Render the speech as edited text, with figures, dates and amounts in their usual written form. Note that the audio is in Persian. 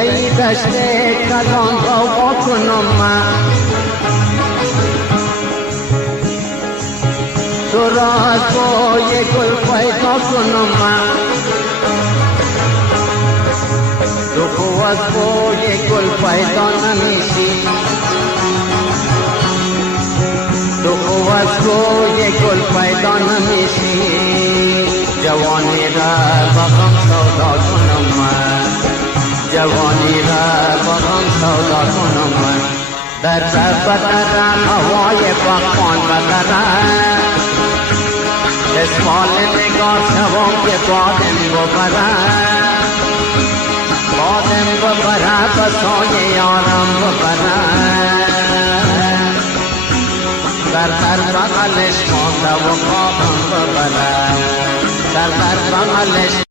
ای دشت کدان را کنم من تو را از بوی گل پیدا کنم من تو کو از بوی گل پیدا نمیشی تو کو از بوی گل پیدا نمیشی جوانی را بغم سودا کنم من جوانی را بغم سودا کنم من در سر بدرم هوای پاکان بدرم اسمال نگاه شوام که بادم ببرم بادم ببرم بسای یارم ببرم در بغلش مانده و خوابم ببرم در بغلش